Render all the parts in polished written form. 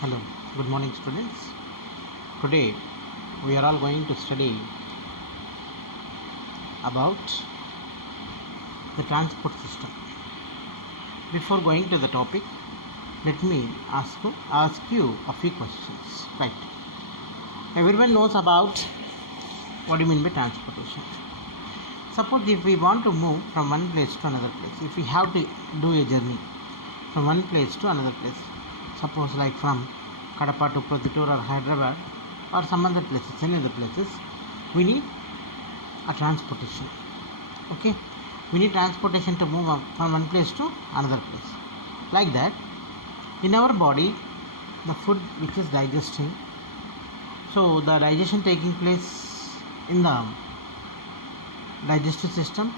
Hello, good morning students. Today we are all going to study about the transport system. Before going to the topic, let me ask you a few questions. Right. Everyone knows about what do you mean by transportation. Suppose if we want to move from one place to another place, if we have to do a journey from one place to another place, suppose like from Kadapa to Produttur or Hyderabad or some other places, any other places, we need a transportation. Okay, we need transportation to move from one place to another place. Like that, in our body, the food which is digesting, so the digestion taking place in the digestive system,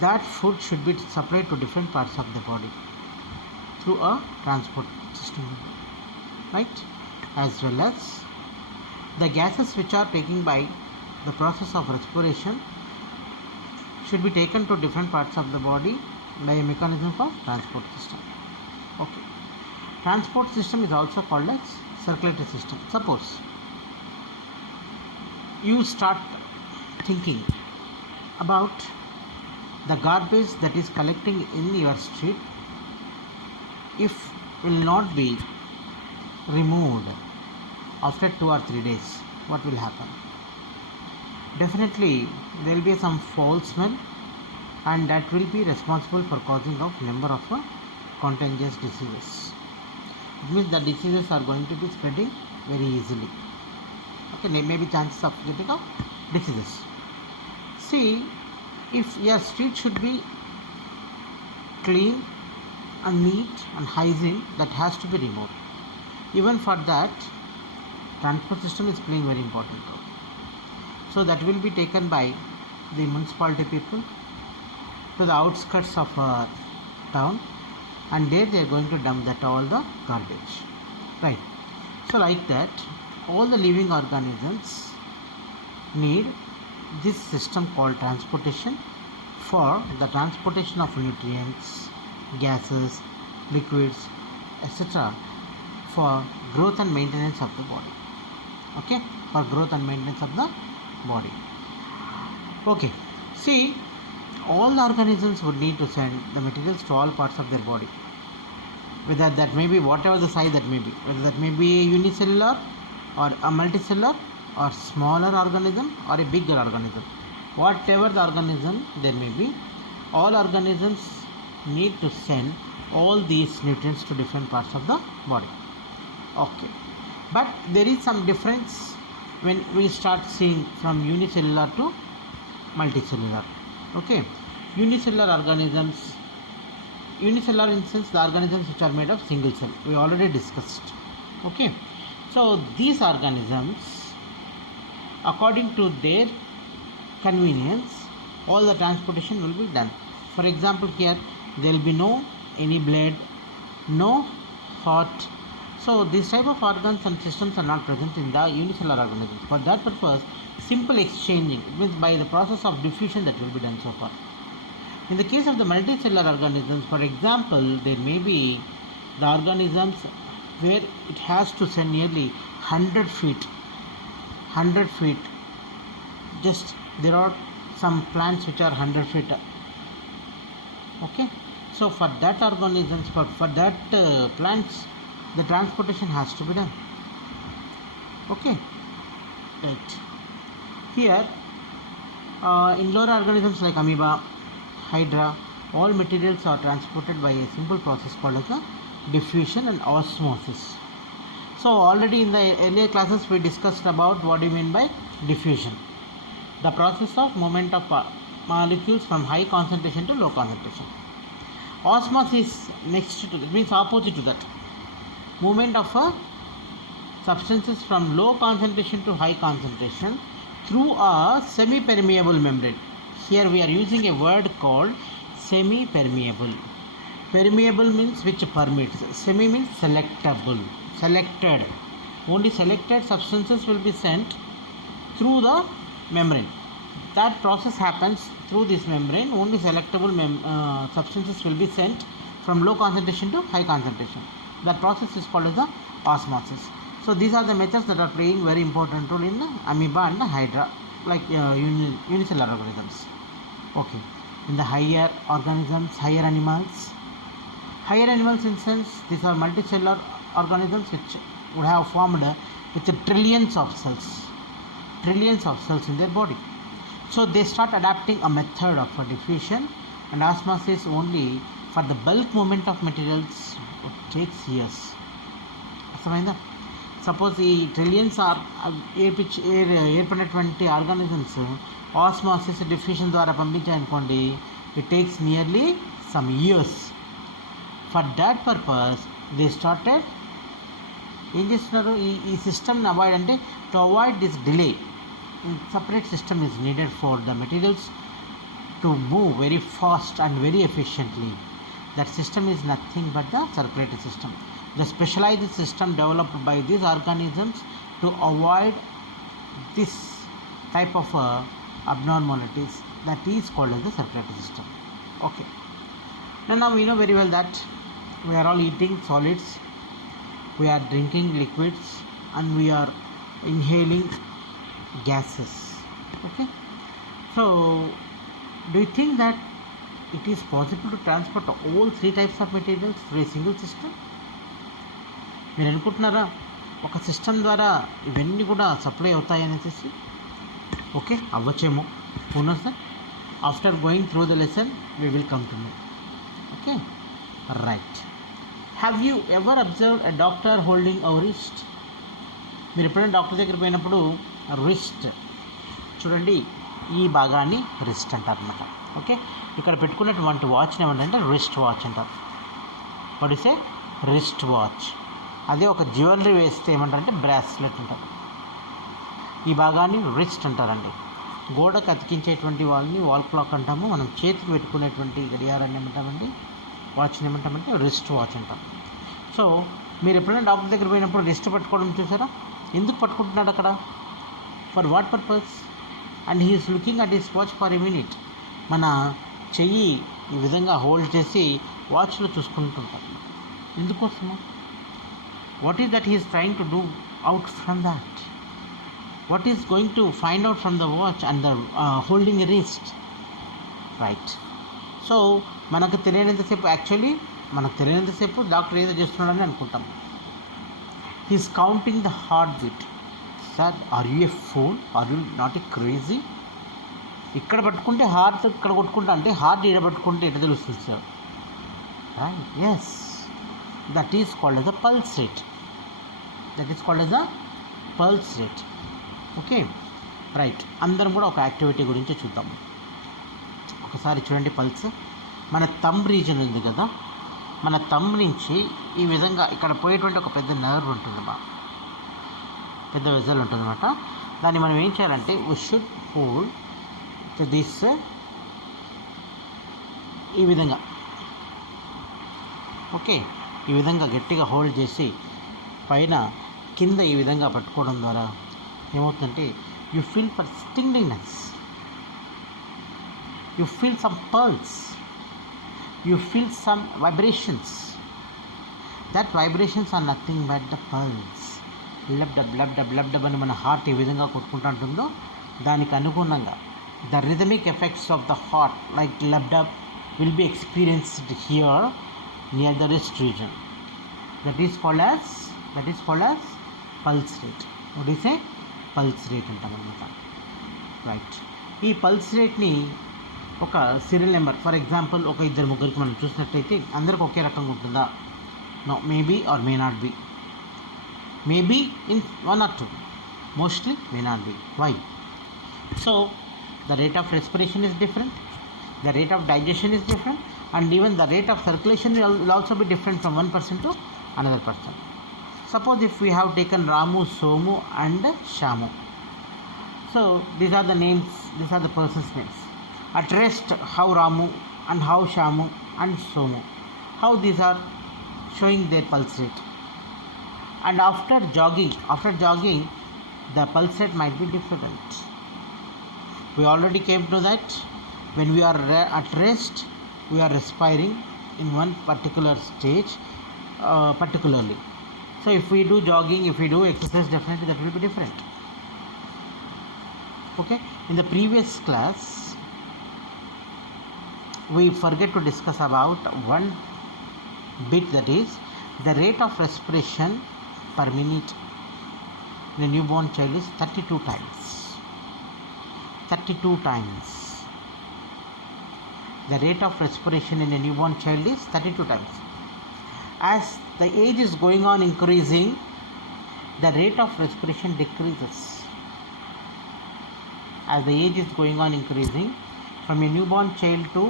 that food should be supplied to different parts of the body through a transport system, right? As well as the gases which are taken by the process of respiration should be taken to different parts of the body by a mechanism of transport system. Okay, transport system is also called as circulatory system. Suppose you start thinking about the garbage that is collecting in your street, if will not be removed after 2 or 3 days, what will happen? Definitely there will be some foul smell, and that will be responsible for causing of number of contagious diseases. It means the diseases are going to be spreading very easily. Okay, maybe chances of getting of diseases. See, if your street should be clean and neat and hygiene, that has to be removed. Even for that, transport system is playing very important role. So that will be taken by the municipality people to the outskirts of a town, and there they are going to dump that all the garbage, right? So like that, all the living organisms need this system called transportation for the transportation of nutrients, gases, liquids, etc. for growth and maintenance of the body. Okay, for growth and maintenance of the body. Okay, see, all the organisms would need to send the materials to all parts of their body, whether that may be whatever the size that may be, whether that may be unicellular or a multicellular or smaller organism or a bigger organism, whatever the organism there may be, all organisms need to send all these nutrients to different parts of the body. Okay, but there is some difference when we start seeing from unicellular to multicellular. Okay, unicellular organisms, unicellular in sense the organisms which are made of single cell, we already discussed. Okay, so these organisms, according to their convenience, all the transportation will be done. For example, here there will be no any blood, no heart. So these type of organs and systems are not present in the unicellular organisms. For that purpose, simple exchanging, it means by the process of diffusion, that will be done so far. In the case of the multicellular organisms, for example, there may be the organisms where it has to send nearly 100 feet. Just there are some plants which are 100 feet. Okay, so for that organisms, for that plants, the transportation has to be done. Okay, right. Here in lower organisms like amoeba, hydra, all materials are transported by a simple process called as a diffusion and osmosis. So already in the earlier classes we discussed about what do you mean by diffusion, the process of movement of molecules from high concentration to low concentration. Osmosis is next to that, it means opposite to that, movement of substances from low concentration to high concentration through a semi-permeable membrane. Here we are using a word called semi-permeable. Permeable means which permits, semi means selectable, selected. Only selected substances will be sent through the membrane. That process happens through this membrane. Only selectable substances will be sent from low concentration to high concentration. That process is called as the osmosis. So these are the methods that are playing very important role in the amoeba and the hydra, like unicellular organisms. Okay, in the higher organisms, higher animals in sense, these are multicellular organisms which would have formed with trillions of cells in their body. So they start adapting a method of diffusion and osmosis only for the bulk movement of materials. It takes years. అర్థమైందా? Suppose ఈ trillions ఏర్పడినటువంటి organisms osmosis diffusion ద్వారా పంపించాయనుకోండి, it takes nearly some years. For that purpose they started ఏం చేస్తున్నారు, ఈ సిస్టమ్ని avoid, అంటే to avoid this delay separate system is needed for the materials to move very fast and very efficiently. That system is nothing but the circulatory system, the specialized system developed by these organisms to avoid this type of abnormalities, that is called as the circulatory system. Okay, now we know very well that we are all eating solids, we are drinking liquids, and we are inhaling gases. Okay, so do you think that it is possible to transport all three types of materials through a single system? మీరు అనుకుంటున్నారా ఒక సిస్టమ్ ద్వారా ఇవన్నీ కూడా సప్లై అవుతాయనేసి? ఓకే, అవ్వచ్చేమో. అవునా sir? After going through the lesson we will come to know. Okay, right. Have you ever observed a doctor holding a wrist? మీరు ఎప్పుడైనా డాక్టర్ దగ్గర పోయినప్పుడు రిస్ట్ చూడండి, ఈ భాగాన్ని రిస్ట్ అంటారు అనమాట. ఓకే, ఇక్కడ పెట్టుకున్నటువంటి వాచ్ని ఏమంటే రిస్ట్ వాచ్ అంటారు. What is a wrist watch. అదే ఒక జ్యువెలరీ వేస్తే ఏమంటారంటే బ్రాస్లెట్ అంటారు. ఈ భాగాన్ని రిస్ట్ అంటారండి. గోడకు అతికించేటువంటి వాళ్ళని వాల్ క్లాక్ అంటాము. మనం చేతికి పెట్టుకునేటువంటి గడియారాన్ని ఏమంటామండి, వాచ్ని ఏమంటామంటే రిస్ట్ వాచ్ అంటాం. సో మీరు ఎప్పుడైనా డాక్టర్ దగ్గర పోయినప్పుడు రిస్ట్ పట్టుకోవడం చూసారా? ఎందుకు పట్టుకుంటున్నాడు అక్కడ? For what purpose? And he is looking at his watch for a minute. మన చెయ్యి ఈ విధంగా హోల్డ్ చేసి వాచ్లో చూసుకుంటుంటాం. ఎందుకోసము? What is that he is trying to do out from that? What is going to find out from the watch and the holding a wrist, right? So మనకు తెలియనంతసేపు, యాక్చువల్లీ మనకు తెలియనంతసేపు డాక్టర్ ఏదో చేస్తున్నాడని అనుకుంటాం. He is counting the heart beat. Sir, are you a fool? Are you not a crazy? ఇక్కడ పట్టుకుంటే హార్ట్ ఇక్కడ కొట్టుకుంటా అంటే హార్ట్ ఇక్కడ పట్టుకుంటే ఎట్లా తెలుస్తుంది sir? Right, yes, that is called as a pulse rate. That is called as a pulse rate. Okay, right. అందరం కూడా ఒక యాక్టివిటీ గురించి చూద్దాం. ఒకసారి చూడండి, పల్స్. మన థంబ్ రీజన్ ఉంది కదా, మన థంబ్ నుంచి ఈ విధంగా ఇక్కడ పోయేటువంటి ఒక పెద్ద నర్వ్ ఉంటుందమ్మా, పెద్ద వెజల్ ఉంటుందన్నమాట. దాన్ని మనం ఏం చేయాలంటే వీ షుడ్ హోల్డ్ దిస్ ఈ విధంగా. ఓకే, ఈ విధంగా గట్టిగా హోల్డ్ చేసి పైన కింద ఈ విధంగా పట్టుకోవడం ద్వారా ఏమవుతుందంటే you feel for tinglingness, you feel some pulse, you feel some vibrations. That vibrations are nothing but the pulse. లబ్ అని మన హార్ట్ ఏ విధంగా కొట్టుకుంటూ ఉంటుందో దానికి అనుగుణంగా the rhythmic effects of the heart like lab will be experienced here near the wrist region. That is called as pulse rate. What is a pulse rate అంటామన్నమాట, right? ఈ pulse రేట్ని ఒక సీరియల్ నెంబర్, ఫర్ ఎగ్జాంపుల్ ఒక ఇద్దరు ముగ్గురికి మనం చూసినట్టయితే అందరికి ఒకే రకంగా ఉంటుందా? No, maybe or may not be. Maybe in 1 or 2, mostly may not be. Why? So the rate of respiration is different, the rate of digestion is different, and even the rate of circulation will also be different from one person to another person. Suppose if we have taken Ramu, Somu and Shamu. So these are the names, these are the persons' names. At rest, how Ramu and how Shamu and Somu, how these are showing their pulse rate. And after jogging the pulse rate might be different. We already came to that. When we are at rest, we are respiring in one particular stage, particularly. So if we do jogging, if we do exercise, definitely that will be different. Okay, in the previous class we forget to discuss about one bit, that is the rate of respiration per minute in a newborn child is 32 times. 32 times. The rate of respiration in a newborn child is 32 times. As the age is going on increasing, the rate of respiration decreases. As the age is going on increasing, from a newborn child to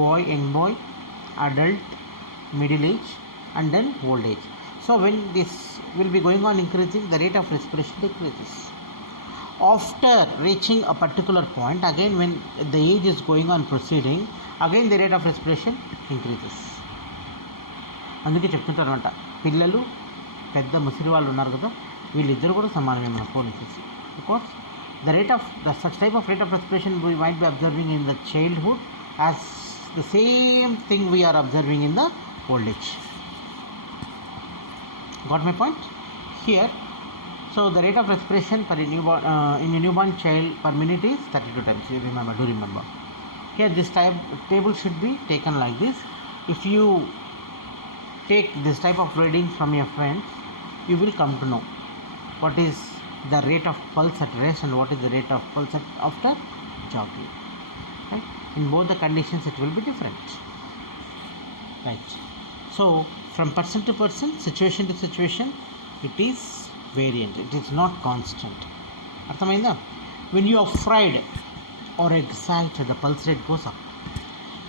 boy, young boy, adult, middle age, and then old age. So when this will be going on increasing, the rate of respiration decreases. After reaching a particular point, again when the age is going on proceeding, again the rate of respiration increases. అందుకే చెప్తుంటారనమాట, పిల్లలు పెద్ద ముసిరి వాళ్ళు ఉన్నారు కదా, వీళ్ళిద్దరు కూడా సమానమే మన ఫోన్ ఇచ్చేసి. Because the rate of such type of rate of respiration we might be observing in the childhood as the same thing we are observing in the old age. Got my point here? So the rate of respiration per newborn, in a newborn child per minute is 32 times. You remember, do remember. Here this table should be taken like this. If you take this type of reading from your friends, you will come to know what is the rate of pulse at rest and what is the rate of pulse after jogging. Right? In both the conditions it will be different. Right. So from person to person, situation to situation, it is variant. It is not constant. అర్థమైందా? When you are afraid or excited, the pulse rate goes up.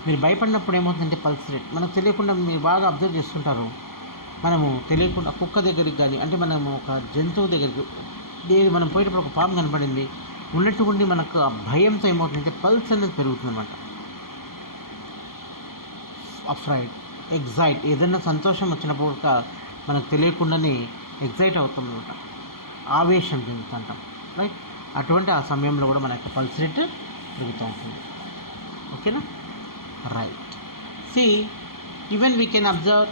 మీరు భయపడినప్పుడు ఏమవుతుందంటే pulse rate మనకు తెలియకుండా, మీరు బాగా అబ్జర్వ్ చేస్తుంటారు, మనము తెలియకుండా కుక్క దగ్గరికి కానీ, అంటే మనము ఒక జంతువు దగ్గరికి మనం పోయేటప్పుడు ఒక పాము కనపడింది ఉన్నట్టుకుండి మనకు ఆ భయంతో ఏమవుతుందంటే పల్స్ అనేది పెరుగుతుంది అనమాట. అఫ్రైడ్, ఎగ్జైట్, ఏదైనా సంతోషం వచ్చినప్పుడు మనకు తెలియకుండానే ఎగ్జైట్ అవుతుంది అనమాట, ఆవేశం చెందుతుంటాం. రైట్, అటువంటి ఆ సమయంలో కూడా మన యొక్క పల్స్ రేట్ పెరుగుతూ ఉంటుంది. ఓకేనా? Right. See, even we can observe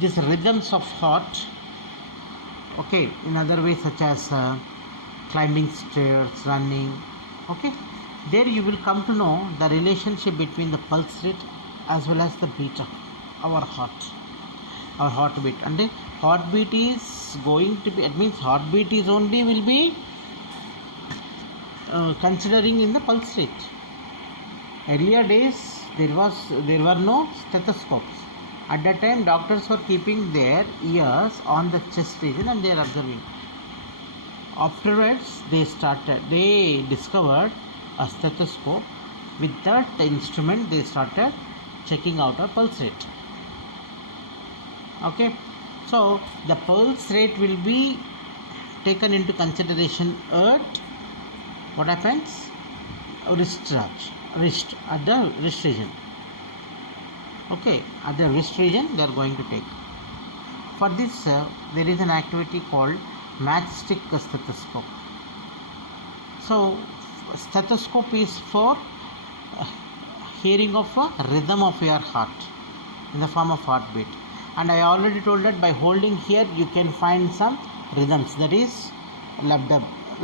these rhythms of heart, okay, in other ways such as climbing stairs, running. Okay, there you will come to know the relationship between the pulse rate as well as the beat of our heart, our heartbeat. And the heartbeat is going to be, it means heartbeat is only will be considering in the pulse rate. Earlier days there were no stethoscopes. At that time doctors were keeping their ears on the chest region and they are observing. Afterwards they discovered a stethoscope. With that instrument they started checking out our pulse rate. Okay, so the pulse rate will be taken into consideration at what happens? Wrist at the wrist region. Okay, at the wrist region they are going to take. For this there is an activity called matchstick stethoscope. So stethoscope is for hearing of a rhythm of your heart in the form of heartbeat, and I already told that by holding here you can find some rhythms, that is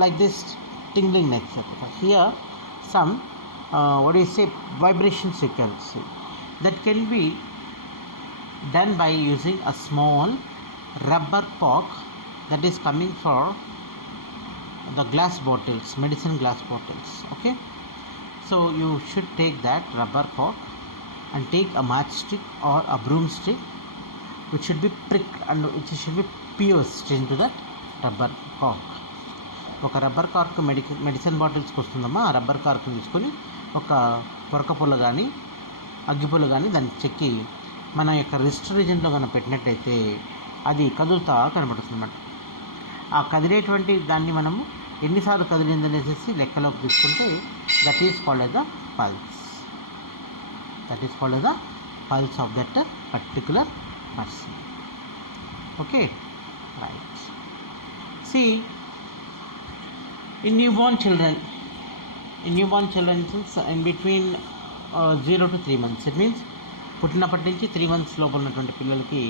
like this tingling, etc. Here some vibrations you can see that can be done by using a small rubber cork that is coming for the glass bottles, medicine glass bottles. Okay, so you should take that rubber cork and take a matchstick or a broomstick which should be pricked and which should be pierced into that rubber cork. ఒక rubber cork medicine బాటిల్స్కి వస్తుందమ్మా, ఆ రబ్బర్ కార్క్ని తీసుకొని ఒక పొరకపుల్ల కానీ అగ్గిపుల్ల కానీ దాన్ని చెక్కి మన యొక్క రిస్ట్ రీజన్లో కనుక పెట్టినట్టయితే అది కదులుతా కనబడుతుంది అన్నమాట. ఆ కదిలేటువంటి దాన్ని మనము ఎన్నిసార్లు కదిలిందనేసి లెక్కలోకి తీసుకుంటే that is called as the pulse. That is called as the pulse of that particular person. Okay, right. See, in newborn children in between 0 to 3 months, it means పుట్టినప్పటి నుంచి 3 months లోపల ఉన్నటువంటి పిల్లలకి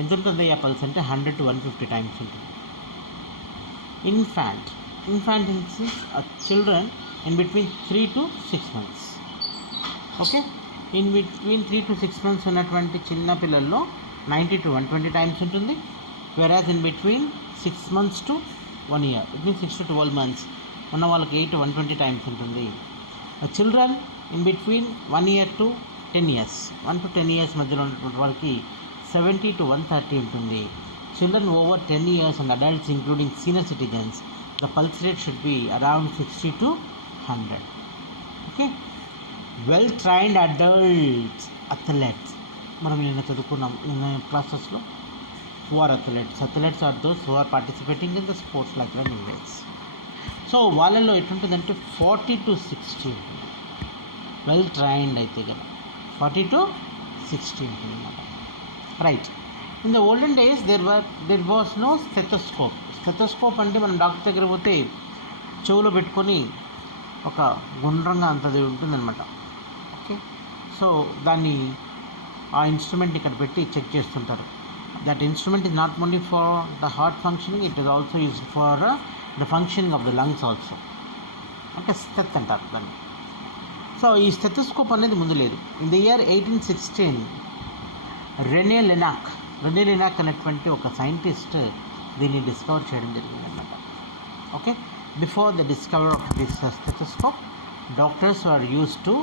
ఎంత ఉంటుంది ఆ పల్స్ అంటే 100 to 150 times ఉంటుంది. Infant means children in between 3 to 6 months. ఓకే, ఇన్ బిట్వీన్ 3 to 6 months ఉన్నటువంటి చిన్న పిల్లల్లో 90 to 120 times ఉంటుంది. Whereas in between 6 months to 1 year, between 6 to 12 months ఉన్న వాళ్ళకి 8 to 120 times ఉంటుంది. Children in between 1 year to 10 years, 1 to 10 years మధ్యలో ఉన్నటువంటి వాళ్ళకి 70 to 130 ఉంటుంది. Children over 10 years and adults including senior citizens, the pulse rate should be around 60 to 100. Okay, well trained adults, athletes, మనం నిన్న చదువుకున్నాం నిన్న క్లాసెస్లో. who are athletes are those who are participating in the sports like running race. So వాళ్ళల్లో ఎట్లుంటుందంటే 40 to 60 ఉంటుంది. Well trained అయితే కనుక 40 to 60 ఉంటుంది అన్నమాట. Right, in the olden days there was no stethoscope. Stethoscope అంటే మనం డాక్టర్ దగ్గర పోతే చెవులో పెట్టుకొని ఒక గుండ్రంగా అంతది ఉంటుందన్నమాట. ఓకే, సో దాన్ని ఆ ఇన్స్ట్రుమెంట్ ఇక్కడ పెట్టి చెక్ చేస్తుంటారు. That instrument is not only for the heart functioning, it is also used for the functioning of the lungs also. అంటే స్టెత్ అంటారు దాన్ని. సో ఈ స్టెథోస్కోప్ అనేది ముందు లేదు. In the year 1816 Rene Laennec అనేటువంటి ఒక సైంటిస్ట్ దీన్ని డిస్కవర్ చేయడం జరిగింది అన్నమాట. Okay, before the discover of this stethoscope, doctors are use to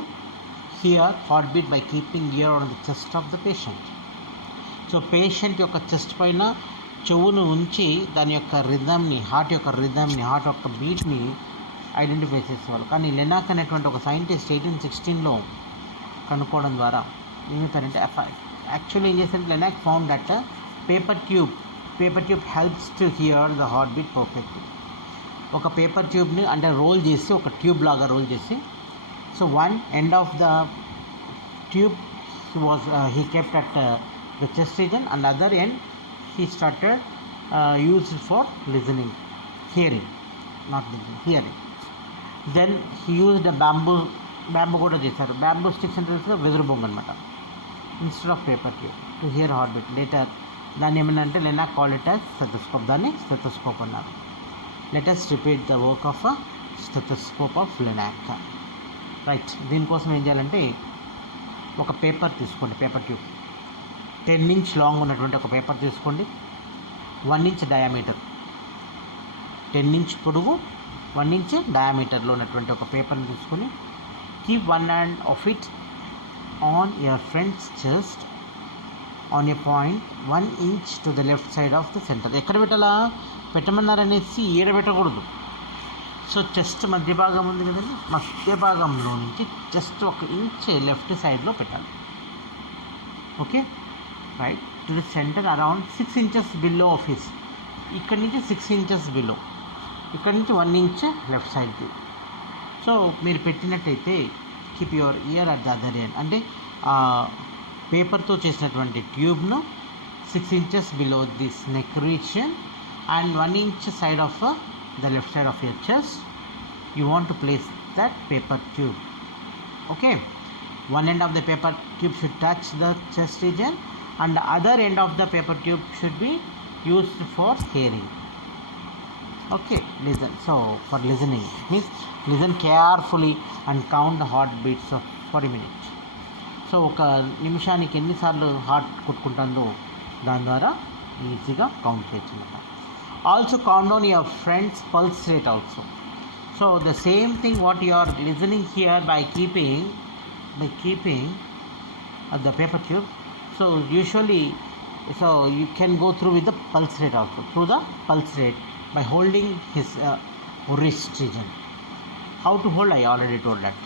hear heart beat by keeping ear on the chest of the patient. So patient యొక్క chest పైన చెవును ఉంచి దాని యొక్క రిథమ్ని, హార్ట్ యొక్క బీట్ని ఐడెంటిఫై చేసేవాళ్ళు. కానీ లెనాక్ అనేటువంటి ఒక సైంటిస్ట్ 1816లో కనుక్కోవడం ద్వారా ఏం చెప్పారంటే, యాక్చువల్లీ ఏం చేశారంటే Laennec found that paper tube helps to hear the heart beat perfectly. ఒక పేపర్ ట్యూబ్ని అంటే రోల్ చేసి, ఒక ట్యూబ్ లాగా రోల్ చేసి, so one end of the tube he kept at the chest region, and the other end he started used for hearing. Then he used a bamboo కూడా చేశారు. Bamboo sticks అంటే వెదురు బొంగు అనమాట, instead of paper tube to hear heart beat. Later దాన్ని ఏమన్నా Laennec called it as stethoscope. దాన్ని stethoscope అన్నారు. Let us repeat the work of stethoscope of Laennec. Right, దీనికోసం ఏం చేయాలంటే ఒక పేపర్ తీసుకోండి, పేపర్ ట్యూబ్ 10 inch లాంగ్ ఉన్నటువంటి ఒక పేపర్ తీసుకోండి. 1 inch డయామీటర్, 10 inch పొడుగు, 1 inch డయామీటర్లో ఉన్నటువంటి ఒక పేపర్ని తీసుకొని keep one hand of it on your friend's chest on a point 1 inch to the left side of the center. ఎక్కడ పెట్టాలా, పెట్టమన్నారనేసి ఈడ పెట్టకూడదు. సో చెస్ట్ మధ్య భాగం ఉంది కదండి, మధ్య భాగంలో నుంచి జస్ట్ 1 inch లెఫ్ట్ సైడ్లో పెట్టాలి. Okay, right, to the centre around 6 inches below of his. ఇక్కడి నుంచి 6 inches బిలో, ఇక్కడ నుంచి 1 inch లెఫ్ట్ సైడ్కి. సో మీరు పెట్టినట్టయితే keep your year at the other end, అంటే పేపర్తో చేసినటువంటి ట్యూబ్ను 6 inches below this neck region and 1 inch side of the left side of your chest. You want to place that paper tube. Okay, one end of the paper tube should touch the chest region and the other end of the paper tube should be used for hearing. Okay, listen. So for listening means listen carefully and count the heartbeats of 40 minutes. So ఒక నిమిషానికి ఎన్నిసార్లు హార్ట్ కొట్టుకుంటుందో దాని ద్వారా ఈజీగా కౌంట్ చేయొచ్చు అన్నమాట. Also count down your friend's pulse rate also. So the same thing what you are listening here by keeping the paper tube. So usually, so you can go through with the pulse rate also, through the pulse rate by holding his wrist region. How to hold, I already told that.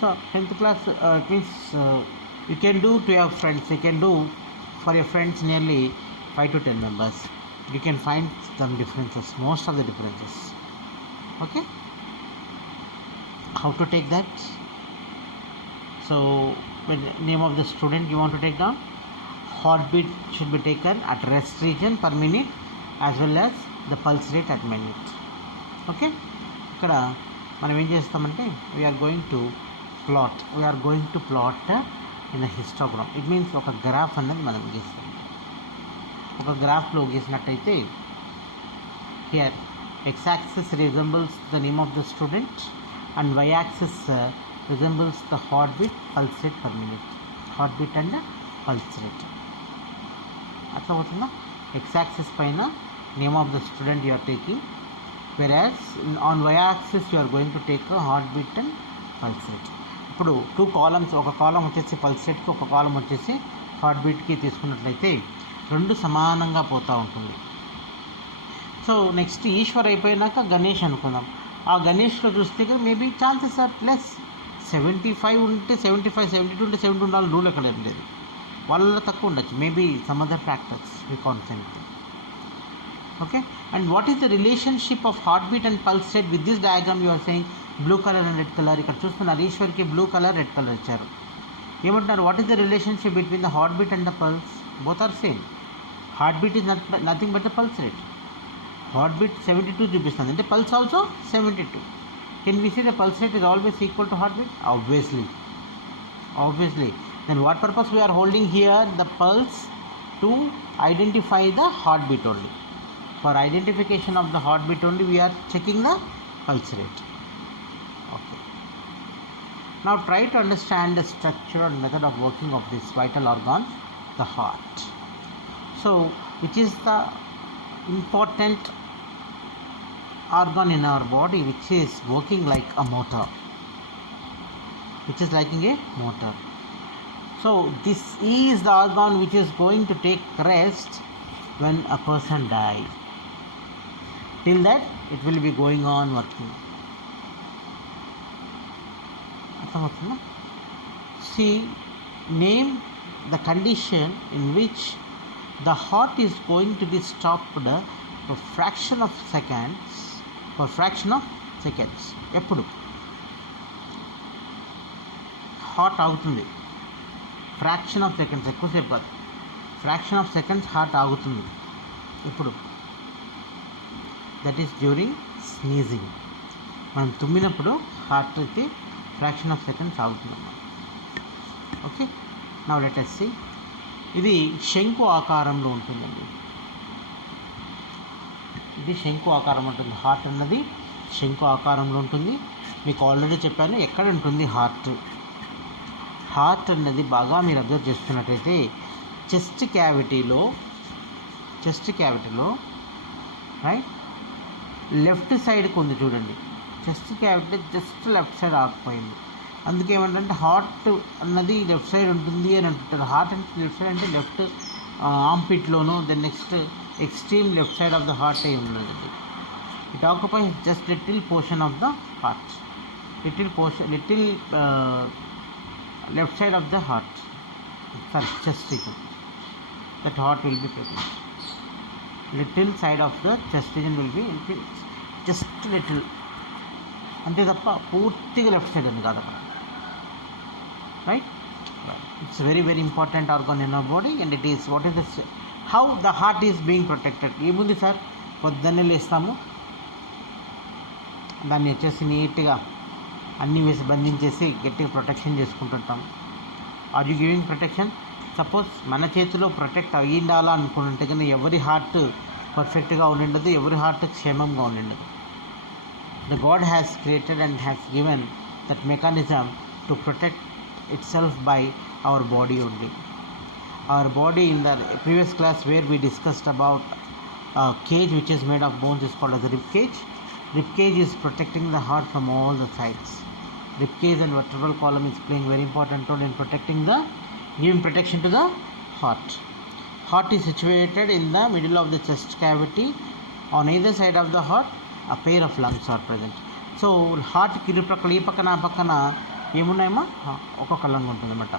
So 10th class means you can do to your friends, you can do for your friends nearly 5 to 10 members. You can find some differences, most of the differences. Okay, how to take that? So when name of the student you want to take down, heartbeat should be taken at rest region per minute as well as the pulse rate at minute. Okay, ఇక్కడ మనం ఏం చేస్తామంటే we are going to plot in histogram. It means ఒక graph అన్నది మనం గీస్తాం. ఒక గ్రాఫ్లో గీసినట్టయితే here X axis resembles the name of the student and Y axis resembles the heart beat pulse rate per minute. Heart beat and pulse rate అట్లా పోతుందా. X axis పైన name of the student you are taking, whereas on y-axis you are going to take a heartbeat and pulse rate. ఇప్పుడు 2 కాలమ్స్, ఒక కాలం వచ్చేసి పల్స్ రేట్కి, ఒక కాలం వచ్చేసి హార్ట్ బీట్కి తీసుకున్నట్లయితే రెండు సమానంగా పోతూ ఉంటుంది. సో నెక్స్ట్ ఈశ్వర్ అయిపోయినాక గణేష్ అనుకుందాం. ఆ గణేష్లో చూస్తే మేబీ ఛాన్సెస్ ఆర్ ప్లస్ 75 ఉంటే 75, 72 ఉంటే 70 ఉండాలని రూల్ ఎక్కడ ఏం లేదు. వాళ్ళలో తక్కువ ఉండొచ్చు, maybe some other factors we can't say. Okay, and what is the relationship of heartbeat and pulse rate? With this diagram you are saying blue color and red color. ఇక్కడ చూస్తున్నారు ఈశ్వర్కి బ్లూ కలర్, రెడ్ కలర్ ఇచ్చారు. ఏమంటున్నారు, what is the relationship between the heart beat and the pulse? Both are same. Heart beat is nothing but the pulse rate. Heart beat 72 చూపిస్తుంది, అంటే pulse also 72. Can we see the pulse rate is always equal to heart beat? Obviously. Then what purpose we are holding here the pulse? To identify the heartbeat only. For identification of the heartbeat only we are checking the pulse rate. Okay. Now try to understand the structure and method of working of this vital organ, the heart. So which is the important organ in our body which is working like a motor. So this is the organ which is going to take rest when a person dies. Till that it will be going on working. See, name the condition in which the heart is going to be stopped for fraction of seconds. ఎప్పుడు హార్ట్ ఆగుతుంది? Fraction of seconds, ఎక్కువసేపు కాదు, fraction of seconds heart ఆగుతుంది. ఇప్పుడు that is during sneezing. మనం తుమ్మినప్పుడు heart అయితే fraction of seconds ఆగుతుందన్నమాట. Okay, now let us see. ఇది శంకు ఆకారంలో ఉంటుందండి. ఇది శంకు ఆకారం ఉంటుంది. హార్ట్ అన్నది శంకు ఆకారంలో ఉంటుంది. మీకు ఆల్రెడీ చెప్పాను ఎక్కడ ఉంటుంది హార్ట్. హార్ట్ అన్నది బాగా మీరు అబ్జర్వ్ చేస్తున్నట్టయితే చెస్ట్ క్యావిటీలో రైట్ లెఫ్ట్ సైడ్కి ఉంది చూడండి. Chest cavity just left side ఆగిపోయింది. అందుకే ఏమంటే హార్ట్ అన్నది లెఫ్ట్ సైడ్ ఉంటుంది అని అంటుంటారు. హార్ట్ అంటే లెఫ్ట్ సైడ్ అంటే లెఫ్ట్ ఆంపిట్లోను, then next extreme left side of the heart అయి ఉన్నదండి. It occupies just little portion of the heart, little left side of the heart, sorry, chest region. That heart will be present. Little side of the chest region will be just little. అంతే తప్ప పూర్తిగా left side ఉంది కాదు. Right, it's very very important organ in our body and it is what is this how the heart is being protected. ఏముంది sir, పొద్దున్నే లేస్తాము, దాన్ని వచ్చేసి నీట్గా అన్నీ వేసి బంధించేసి గట్టిగా ప్రొటెక్షన్ చేసుకుంటుంటాం. Are you giving protection? Suppose మన చేతిలో ప్రొటెక్ట్ అయ్యిండాలా అనుకుంటుంటే కానీ ఎవరి హార్ట్ పర్ఫెక్ట్గా ఉండిండదు, ఎవరి హార్ట్ క్షేమంగా ఉండిండదు. The God has created and has given that mechanism to protect itself by our body only. Our body, in the previous class where we discussed about cage which is made of bones, is called as a rib cage. Rib cage is protecting the heart from all the sides. Rib cage and vertebral column is playing very important role in protecting giving protection to the heart. Heart is situated in the middle of the chest cavity. On either side of the heart a pair of lungs are present. So heart కి ఇరుపక్కల ఈ పక్కన ఏమున్నాయమ్మా, ఒక్కొక్క లంగ్ ఉంటుందన్నమాట.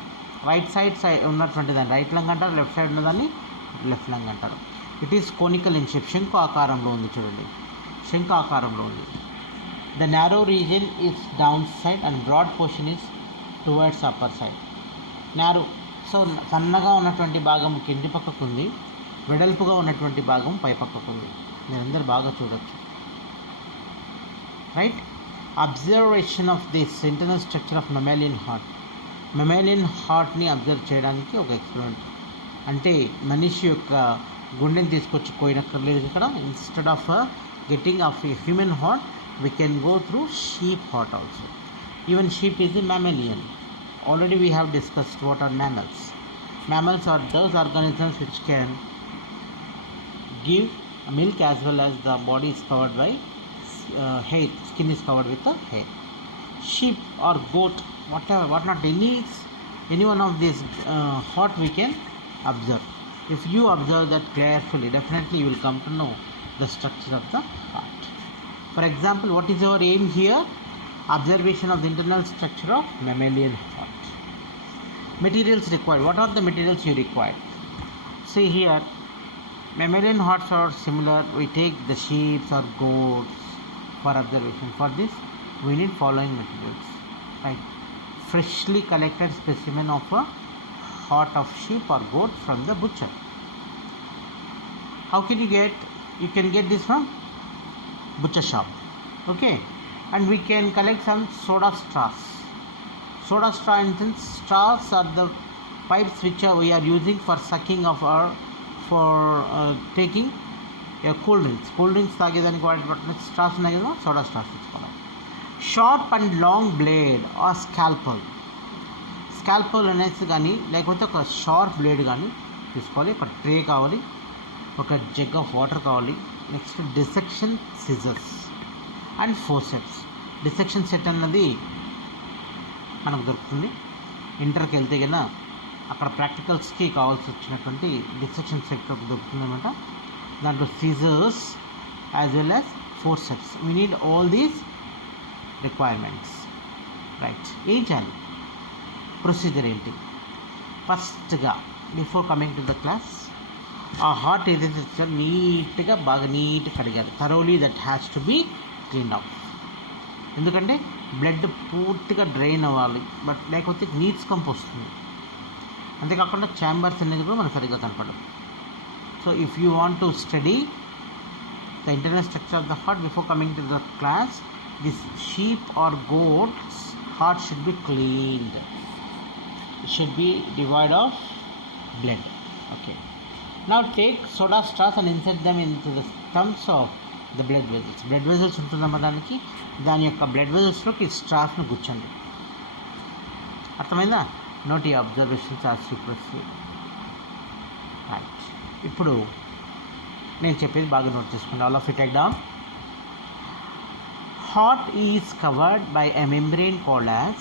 Right side ఉన్నటువంటి దాన్ని right lung అంటారు, లెఫ్ట్ సైడ్ ఉన్నదాన్ని లెఫ్ట్ లంగ్ అంటారు. It is conical in shape, శంకు ఆకారంలో ఉంది చూడండి, శంకు ఆకారంలో ఉంది. The narrow region is down side and broad portion is towards upper side. Narrow, so సన్నగా ఉన్నటువంటి భాగం కింది పక్కకు ఉంది, వెడల్పుగా ఉన్నటువంటి భాగం పై పక్కకు ఉంది. మీరందరూ బాగా చూడొచ్చు. Right, observation of this internal structure of mammalian heart. Mammalian హార్ట్ని అబ్జర్వ్ చేయడానికి ఒక ఎక్స్పెరిమెంట్. అంటే మనిషి యొక్క గుండెని తీసుకొచ్చి కోయనక్కర్లేదు ఇక్కడ. Instead of getting of a human heart, we can go through sheep heart also. Even sheep is a mammalian. Already we have discussed what are mammals. Mammals are those organisms which can give milk as well as the body is covered by hair, skin is covered with the hair. Sheep or goat, whatever, what not, any one of these heart we can observe. If you observe that carefully, definitely you will come to know the structure of the heart. For example, what is our aim here? Observation of the internal structure of mammalian heart. Materials required. What are the materials you require? See here, mammalian hearts are similar. We take the sheep or goats for observation. For this, we need following materials. Right? Freshly collected specimen of a heart of sheep or goat from the butcher. How can you get? You can get this from butcher shop. Okay, and we can collect some soda straws. Soda straw instance, straws are the pipes which we are using for sucking of our taking cold drinks. Cold drinks తాగేదానికి వాడే straws ఉన్నాయి కదా, soda straws తీసుకోవాలి. Sharp and long blade or scalpel. Scalpel అనేసి కానీ లేకపోతే ఒక sharp blade కానీ తీసుకోవాలి. ఒక ట్రే కావాలి, ఒక జగ్ ఆఫ్ వాటర్ కావాలి. Next dissection scissors and forceps. Dissection set అన్నది మనకు దొరుకుతుంది. ఇంటర్కి వెళ్తే కన్నా అక్కడ ప్రాక్టికల్స్కి కావాల్సి వచ్చినటువంటి డిసెక్షన్ సెట్ దొరుకుతుంది అనమాట. దాంట్లో scissors as well as forceps. We need all these requirements. Right, ఏం చేయాలి, ప్రొసీజర్ ఏంటి? ఫస్ట్గా before coming to the class, ఆ హార్ట్ ఏదైతే నీట్గా బాగా నీట్గా కడిగాలి. Thoroughly that has to be clean out. ఎందుకంటే బ్లడ్ పూర్తిగా డ్రైన్ అవ్వాలి, బట్ లేకపోతే నీట్స్ కంప్ వస్తుంది. అంతేకాకుండా ఛాంబర్స్ అనేది కూడా మనకు సరిగ్గా కనపడదు. So if you want to study the internal structure of the heart before coming to the class, this sheep or goats heart should be cleaned. It should be devoid of blood. Okay. Now take soda straws and insert them into the stumps of the blood vessels. Blood vessels ఉంటుందమ్మా దానికి. దాని యొక్క బ్లడ్ వెజల్స్లోకి స్ట్రాస్ను గుచ్చండి. అర్థమైందా? నోట్ ఈ observations are superficial. Right, ఇప్పుడు నేను చెప్పేది బాగా నోట్ చేసుకోండి. All of it take down. Heart is covered by a membrane called as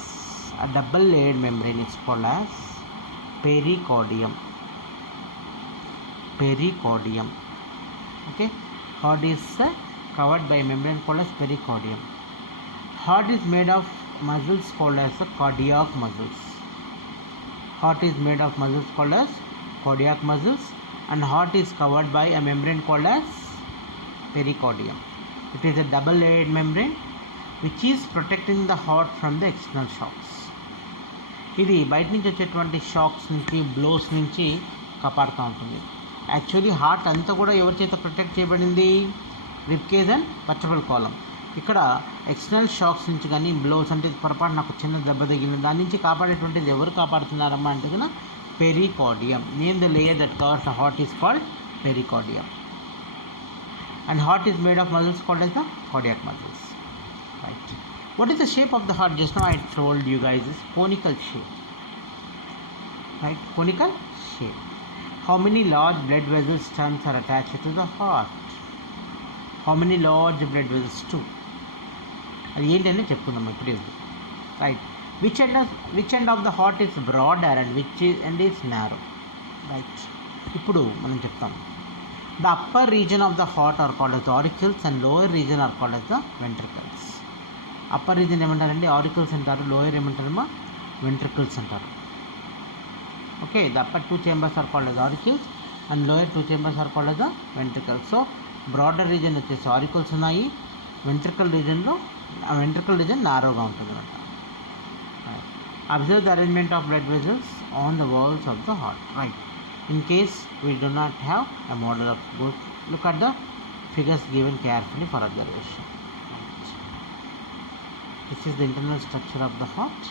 a double layered membrane is called as pericardium. Pericardium. Okay, heart is covered by a membrane called as pericardium. Heart is made of muscles called as the cardiac muscles. Heart is made of muscles called as cardiac muscles, and heart is covered by a membrane called as pericardium. It is a double layered membrane which is protecting the heart from the external shocks. ఇది బయట నుంచి వచ్చేటువంటి షాక్స్ నుంచి, బ్లోస్ నుంచి కాపాడుతూ ఉంటుంది. Actually heart అంతా కూడా ఎవరి చేత ప్రొటెక్ట్ చేయబడింది? Rib cage and vertebral column. ఇక్కడ ఎక్స్టర్నల్ షాక్స్ నుంచి కానీ, బ్లోస్ అంటే పొరపాటు నాకు చిన్న దెబ్బ తగిలింది, దాని నుంచి కాపాడేటువంటిది ఎవరు కాపాడుతున్నారమ్మా అంటే కన్నా pericardium. Name the layer that covers the heart is called pericardium. And heart is made of muscles called as the cardiac muscles. Right. What is the shape of the heart? Just now I told you guys is conical shape. Right, conical shape. How many large blood vessel stems are attached to the heart? How many large blood vessels? 2. అది ఏంటనే చెప్పుకుందాం ఇప్పుడు. Right, which end of the heart is broader and which end is narrow. Right, ఇప్పుడు మనం చెప్తాం. The upper region of the heart are called as the auricles and lower region are called as the ventricles. Upper region ఏమంటారండి? auricles అంటారు. lower ఏమంటారమ్మా? ventricles అంటారు. Okay, the upper 2 chambers are called as auricles and lower 2 chambers are called as the ventricles. So broader region వచ్చేసి auricles ఉన్నాయి. ventricle region నారోగా ఉంటుంది అన్నమాట. Observe the arrangement of blood vessels on the walls of the heart. Right. In case we do not have a model of both, look at the figures given carefully for observation. Right. This is the internal structure of the heart.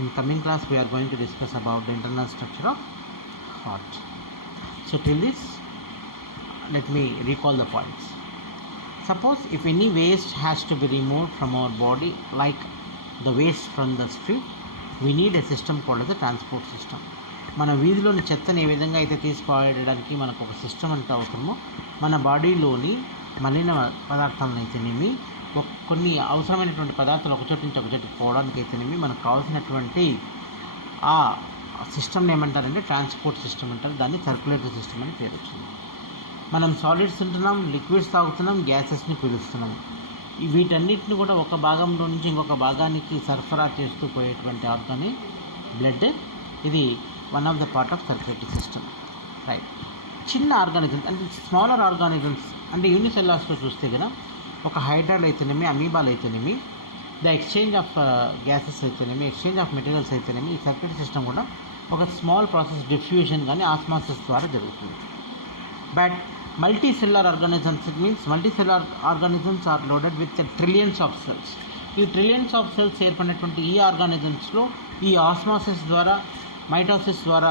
In coming class we are going to discuss about the internal structure of heart. So till this, let me recall the points. Suppose if any waste has to be removed from our body, like the waste from the street, we need a system called as the transport system. మన వీధిలోని చెత్తని ఏ విధంగా అయితే తీసుకువెళ్ళడానికి మనకు ఒక సిస్టమ్ అంటే అవసరమో, మన బాడీలోని మలిన పదార్థాలను అయితేనేమి, కొన్ని అవసరమైనటువంటి పదార్థాలు ఒక చోటు నుంచి ఒక చోటుకి పోవడానికి అయితేనేమి మనకు కావాల్సినటువంటి ఆ సిస్టమ్ని ఏమంటారంటే ట్రాన్స్పోర్ట్ సిస్టమ్ అంటారు. దాన్ని సర్క్యులేటరీ సిస్టమ్ అని పేరు వచ్చింది. మనం సాలిడ్స్ తింటున్నాం, లిక్విడ్స్ తాగుతున్నాం, గ్యాసెస్ని పీలుస్తున్నాం. వీటన్నిటిని కూడా ఒక భాగంలో నుంచి ఇంకొక భాగానికి సరఫరా చేస్తూ పోయేటువంటి ఆర్గానే బ్లడ్. ఇది one of the part of circulatory system, right. చిన్న ఆర్గానిజమ్స్ అంటే స్మాలర్ ఆర్గానిజమ్స్ అంటే యూనిసెల్లార్స్లో చూస్తే కదా, ఒక హైడ్రాల్ అయితేనేమి, అమీబాల్ అయితేనేమి, ద ఎక్స్చేంజ్ ఆఫ్ గ్యాసెస్ అయితేనేమి, ఎక్స్చేంజ్ ఆఫ్ మెటీరియల్స్ అయితేనేమి, ఈ సర్క్యులేటరీ సిస్టమ్ కూడా ఒక స్మాల్ ప్రాసెస్ డిఫ్యూజన్ కానీ ఆస్మాసిస్ ద్వారా జరుగుతుంది. But multicellular organisms, it means multicellular organisms are loaded with trillions of cells. ఈ ట్రిలియన్స్ ఆఫ్ సెల్స్ ఏర్పడినటువంటి ఈ ఆర్గానిజమ్స్లో ఈ ఆస్మాసిస్ ద్వారా, మైటోసిస్ ద్వారా,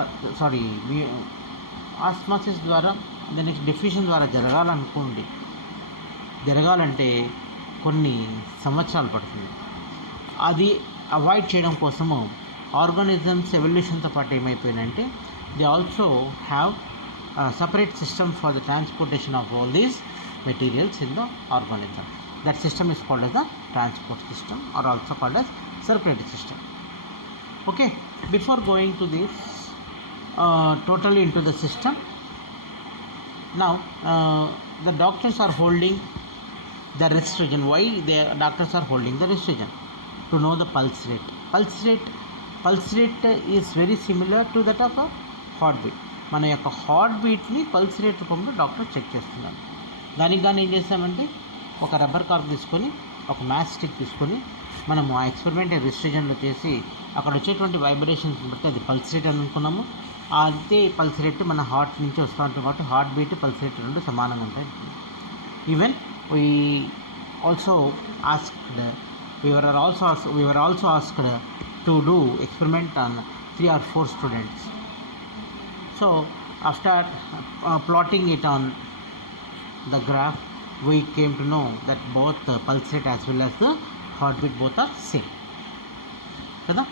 ఆస్మాసిస్ ద్వారా, ద నెక్స్ట్ డిఫ్యూషన్ ద్వారా జరగాలంటే కొన్ని సంవత్సరాలు పడుతుంది. అది అవాయిడ్ చేయడం కోసము ఆర్గానిజమ్స్ ఎవల్యూషన్తో పాటు ఏమైపోయినంటే they also have separate system for the transportation of all these materials in the organism. That system is called as the transport system, or also called as circulatory system. Okay, before going to this totally into the system, now the doctors are holding the wrist region. Why the doctors are holding the wrist region? To know the pulse rate. Pulse rate is very similar to that of a heartbeat. మన యొక్క హార్ట్ బీట్ని pulse rate రూపంలో doctor check చేస్తున్నారు. దానికి కానీ ఏం చేస్తామంటే ఒక రబ్బర్ కార్క్ తీసుకొని, ఒక మ్యాచ్ స్టిక్ తీసుకొని మనము ఆ ఎక్స్పెరిమెంట్ రిస్ట్ రీజన్లో చేసి అక్కడ వచ్చేటువంటి వైబ్రేషన్స్ బట్టి అది పల్స్ రేట్ అని అనుకున్నాము. అదే పల్స్ రేట్ మన హార్ట్ నుంచి వస్తూ ఉంటుంది కాబట్టి హార్ట్ బీట్ పల్స్ రేట్ రెండు సమానంగా ఉంటాయి. Even we were also asked to do experiment on 3 or 4 students. So after plotting it on the graph, we came to know that both the pulse rate as well as the heartbeat both are same కదా,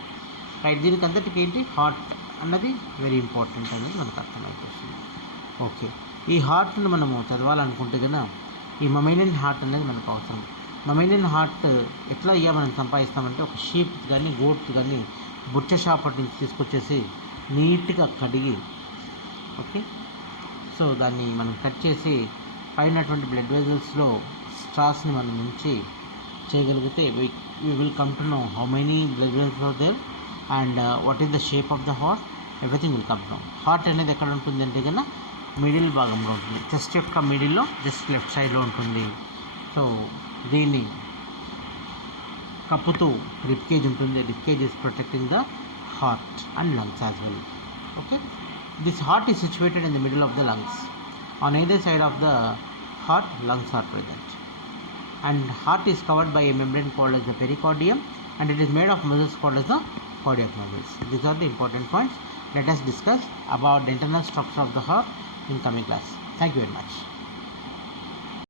రైట్. దీనికి అంతటికి ఏంటి, హార్ట్ అన్నది very important అనేది మనకు అర్థమైపోతుంది. ఓకే, ఈ హార్ట్ని మనము చదవాలనుకుంటే కన్నా ఈ మమేలియన్ హార్ట్ అనేది మనకు అవసరం. మమేలియన్ హార్ట్ ఎట్లా అయ్యా మనం సంపాదిస్తామంటే, ఒక షీప్ కానీ గోట్ కానీ బుట్ట షాప్ నుంచి తీసుకొచ్చేసి నీట్గా కడిగి, ఓకే, సో దాన్ని మనం కట్ చేసి పైనటువంటి బ్లడ్ వెజల్స్లో స్ట్రాస్ని మనం నుంచి చేయగలిగితే we will come to know how many blood vessels are there and what is the shape of the heart, everything will come to know. Heart అనేది ఎక్కడ ఉంటుంది అంటే కన్నా మిడిల్ భాగంలో ఉంటుంది, చెస్ట్ యొక్క మిడిల్లో జస్ట్ లెఫ్ట్ సైడ్లో ఉంటుంది. సో దీన్ని కప్పుతూ రిప్ కేజ్ ఉంటుంది. Rib cage is protecting the heart and lungs as well. Okay, this heart is situated in the middle of the lungs. On either side of the heart, lungs are present, and heart is covered by a membrane called as the pericardium, and it is made of muscles called as the cardiac muscles. These are the important points. Let us discuss about the internal structure of the heart in coming class. Thank you very much.